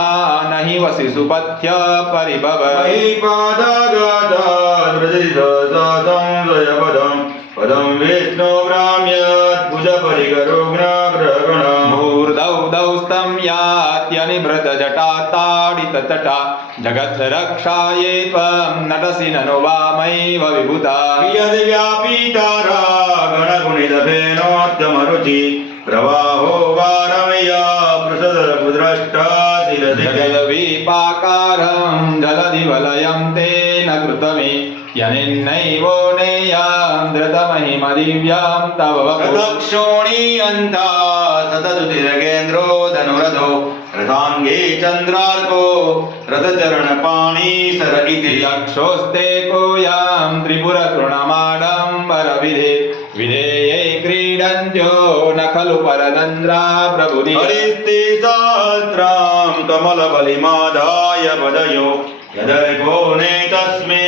नहि वसि सुपथ्य परिभव पदं विष्णु ब्राह्म्यत् भुज परिगरुग्नग्रगण मूर्धौ स्तं यात्यनिभृत जटा ताडिततटा जगद्रक्षायै त्वं नटसि ननु वामैव विभूता यद्व्यापीतारा गणगुणितफेनोद्यमरुचि प्रवाहो वारमया पृषदर्भुद्रष्टा जगद्वीपाकारं जलधिवलयं तेन कृतमे यनिन्नैवो नेयां धृतमहिमदिव्यां तव दक्षोणीयन्ता सततुतिरगेन्द्रो धनुरथो रथाङ्गे चन्द्रार्को रथचरणपाणी सर इति यक्षोस्ते कोयां त्रिपुरतृणमाडम्बरविधे विधेये क्रीडन्त्यो न खलु परतन्द्रा प्रभुति हरिस्ते सहस्रां कमलबलिमादाय पदयो यदर्को नेतस्मै